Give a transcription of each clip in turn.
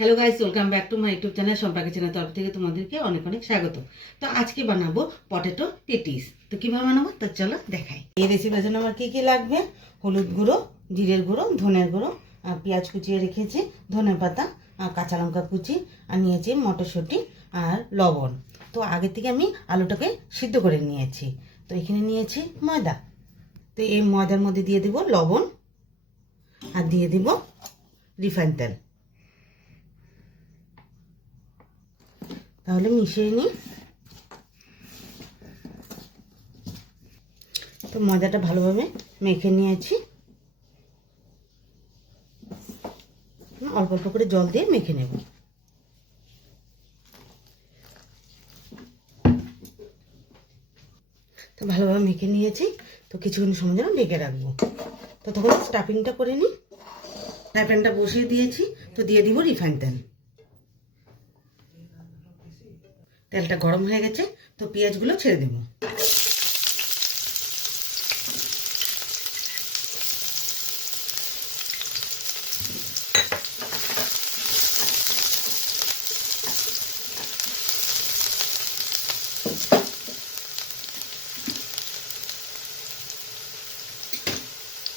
Hello guys, welcome back to my YouTube channel. সম্পাকে channel তরফ থেকে তোমাদেরকে অনেক অনেক স্বাগত। তো আজকে বানাবো পটেটো টেটিস। তো কিভাবে বানাবো তো চলো দেখাই। এই রেসিপির জন্য আমার কি কি লাগবে: হলুদ গুঁড়ো, জিরের গুঁড়ো, ধনের গুঁড়ো, পেঁয়াজ কুচিয়ে রেখেছি, ধনে পাতা, কাঁচা লঙ্কা কুচি, আর নিয়েছি মটরশুঁটি আর লবণ। তো আগে থেকে আমি আলুটাকে সিদ্ধ করে নিয়েছি। তো এখানে নিয়েছি ময়দা। তো এই ময়দার মধ্যে দিয়ে দেব লবণ আর দিয়ে দেব রিফাইন তেল। তাহলে মিশিয়ে নিই। তো ময়দাটা ভালোভাবে মেখে নিয়েছি। অল্প অল্প করে জল দিয়ে মেখে নেব। তো ভালোভাবে মেখে নিয়েছি। তো কিছুক্ষণ সময় যেন ঢেকে রাখবো। তো তখন স্টাফিংটা করে নিই। ফ্রাই প্যানটা বসিয়ে দিয়েছি। তো দিয়ে দিব রিফাইন তেল। তেলটা গরম হয়ে গেছে। তো পেঁয়াজগুলো ছেড়ে দেবো।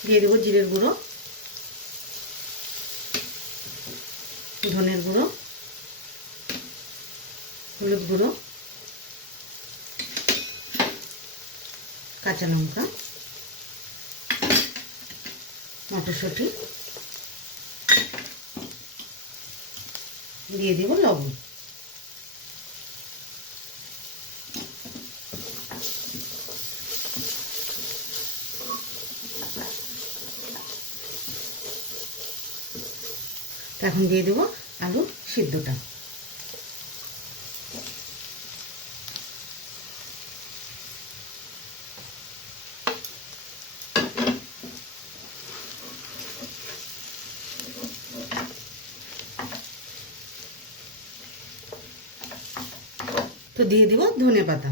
দিয়ে দেবো জিরের গুঁড়ো, ধনের গুঁড়ো, হলুদ গুঁড়ো, কাঁচা লঙ্কা, মটরশুঁটি, দিয়ে দেবো লবণ। এখন দিয়ে দেবো আলু সিদ্ধটা। তো দিয়ে দিব ধনে পাতা।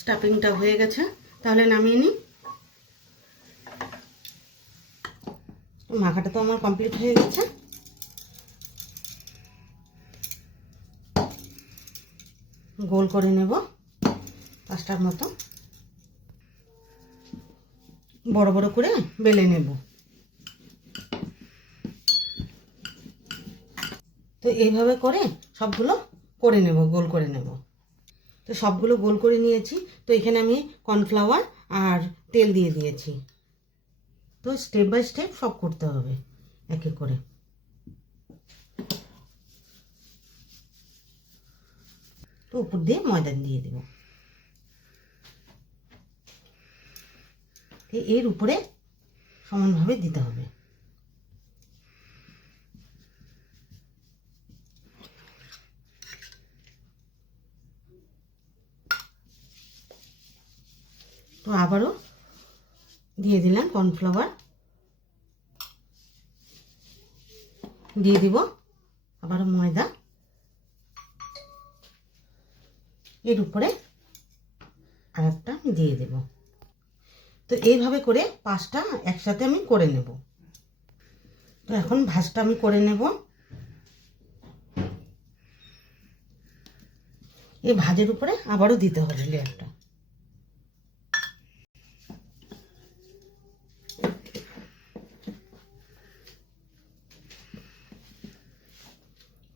স্টাফিংটা হয়ে গেছে, তাহলে নামিয়ে নিই। মাখাটা তো আমার কমপ্লিট হয়ে গেছে। গোল করে নেব 5টার মতো, বড় বড় করে বেলে নেব। তো এইভাবে করে সবগুলো করে নেব, গোল করে নেব। তো সবগুলো গোল করে নিয়েছি। তো এখানে আমি কর্নফ্লাওয়ার আর তেল দিয়ে দিয়েছি। তো স্টেপ বাই স্টেপ সব করতে হবে এক এক করে। তো উপর দিয়ে ময়দা দিয়ে দেব। এর উপরে সমানভাবে দিতে হবে। তো আবারও দিয়ে দিলাম কর্নফ্লাওয়ার, দিয়ে দিব আবারও ময়দা, এর উপরে আরেকটা দিয়ে দেব। তো এইভাবে করে 5টা একসাথে আমি করে নেব। তো এখন ভাঁজটা আমি করে নেব। এই ভাঁজের উপরে আবারও দিতে হবে লেয়ারটা।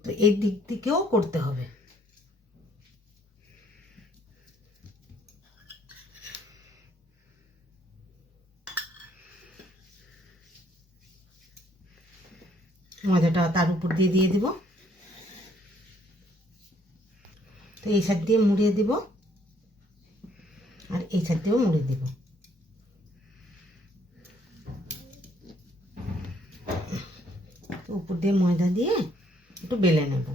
তো এই দিক থেকেও করতে হবে। ময়দাটা তার উপর দিয়ে দিয়ে দিব। তো এই সাইড দিয়ে মুড়িয়ে দিব আর এই সাইড দিয়েও মুড়িয়ে দিব। উপর দিয়ে ময়দা দিয়ে একটু বেলে নেব।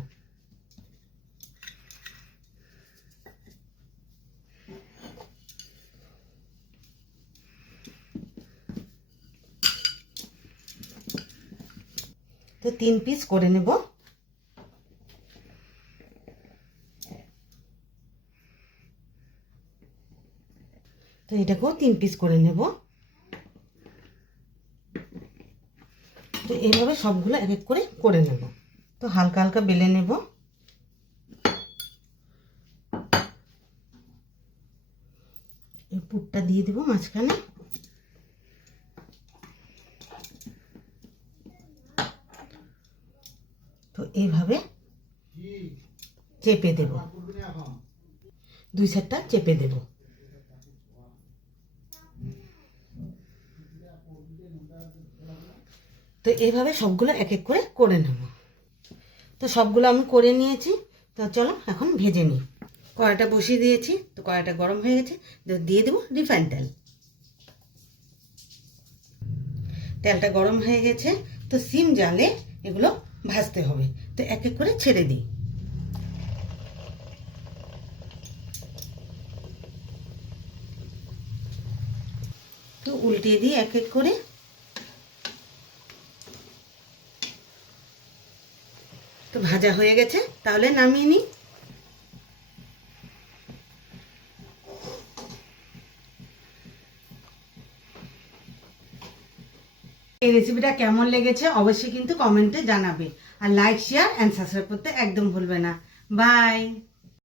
তো 3 পিস করে নেব। তো এটাকেও 3 পিস করে নেব। তো এইভাবে সবগুলো এক এক করে করে নেব। তো হালকা হালকা বেলে নেব। এই পুরটা দিয়ে দেব মাঝখানে। তো এইভাবে চেপে দেব, 2 সাইডটা চেপে দেব। তো এইভাবে সবগুলো এক এক করে করে নেব। তো সবগুলো আমি করে নিয়েছি। তো চলো এখন ভেজে নিই। কড়াইটা বসিয়ে দিয়েছি। তো কড়াইটা গরম হয়ে গেছে, দিয়ে দেবো রিফাইন তেল। তেলটা গরম হয়ে গেছে। তো সিম জালে এগুলো ভাজতে হবে। তো এক এক করে ছেড়ে দিই। তো উল্টিয়ে দিই এক এক করে। তো ভাজা হয়ে গেছে, তাহলে নামিয়ে নিই। এই রেসিপিটা কেমন লেগেছে অবশ্যই কিন্তু কমেন্টে জানাবে। আর লাইক, শেয়ার এন্ড সাবস্ক্রাইব করতে একদম ভুলবে না। বাই।